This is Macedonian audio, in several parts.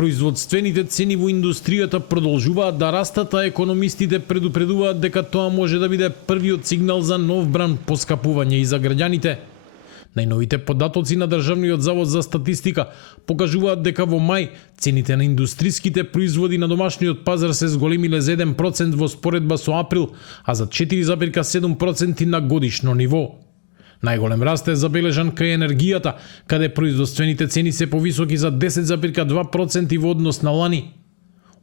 Производствените цени во индустријата продолжуваат да растат, а економистите предупредуваат дека тоа може да биде првиот сигнал за нов бран поскапување и за граѓаните. Најновите податоци на Државниот завод за статистика покажуваат дека во мај цените на индустриските производи на домашниот пазар се зголемиле за 1% во споредба со април, а за 4,7% на годишно ниво. Најголем раст е забележан кај енергијата, каде производствените цени се повисоки за 10,2% во однос на лани.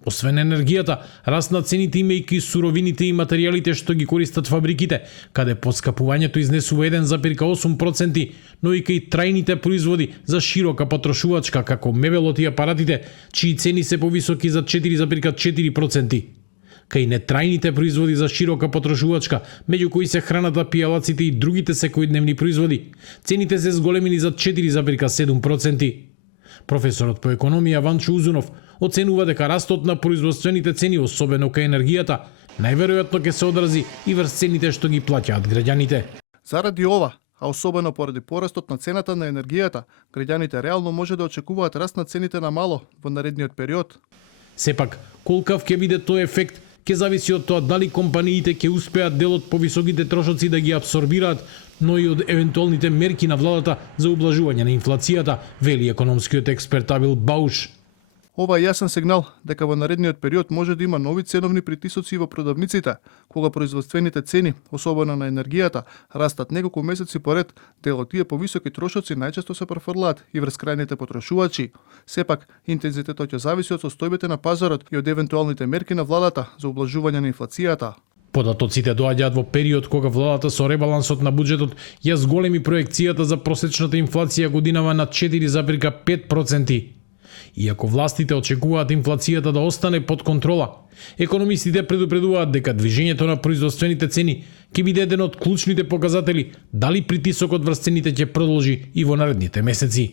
Освен енергијата, раст на цените имајќи суровините и материјалите што ги користат фабриките, каде поскапувањето изнесува 1,8%, но и кај трајните производи за широка потрошувачка, како мебелот и апаратите, чии цени се повисоки за 4,4%. Кај нетрајните производи за широка потрошувачка, меѓу кои се храната, пијалаците и другите секојдневни производи, цените се зголемени за 4,7%. Професорот по економија Ванчо Узунов оценува дека растот на производствените цени, особено кај енергијата, најверојатно ќе се одрази и врз цените што ги плаќаат граѓаните. Заради ова, а особено поради порастот на цената на енергијата, граѓаните реално може да очекуваат раст на цените на мало во наредниот период. Сепак, колкав ќе биде тој ефект, ќе зависи од тоа дали компаниите ќе успеат дел од повисоките трошоци да ги абсорбираат, но и од евентуалните мерки на владата за ублажување на инфлацијата, вели економскиот експерт Абил Бауш. Ова е јасен сигнал дека во наредниот период може да има нови ценовни притисоци во продавниците, кога производствените цени, особено на енергијата, растат неколку месеци поред, дел од тие повисоки трошоци најчесто се префрлаат и врз крајните потрошувачи. Сепак, интензитетот ќе зависи од состојбите на пазарот и од евентуалните мерки на владата за ублажување на инфлацијата. Податоците доаѓаат во период кога владата со ребалансот на буџетот ја зголеми проекцијата за просечната инфлација годинава на 4,5%. Иако властите очекуваат инфлацијата да остане под контрола, економистите предупредуваат дека движењето на производствените цени ќе биде еден од клучните показатели дали притисокот врз цените ќе продолжи и во наредните месеци.